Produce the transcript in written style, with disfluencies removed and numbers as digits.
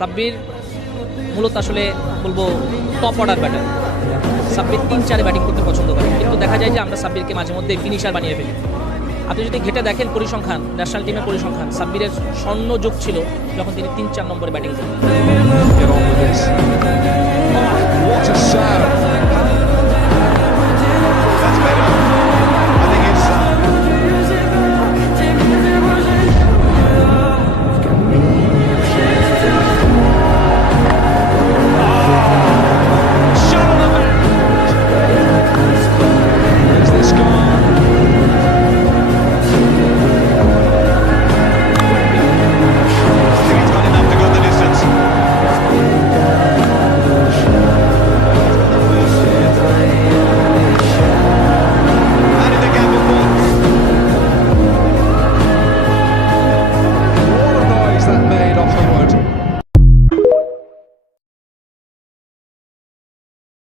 সাব্বির মূলত আসলে বলবো top order batter. Sabbir 3-4 batting করতে পছন্দ করে, কিন্তু দেখা যায় যে আমরা সাব্বিরকে মাঝে মধ্যে ফিনিশার বানিয়ে ফেলি। আপনি যদি ঘেটে দেখেন পরিসংখ্যান, ন্যাশনাল টিমের পরিসংখ্যান, সাব্বিরের স্বর্ণ যুগ ছিল যখন তিনি 3-4 নম্বরে ব্যাটিং করতেন। What a serve.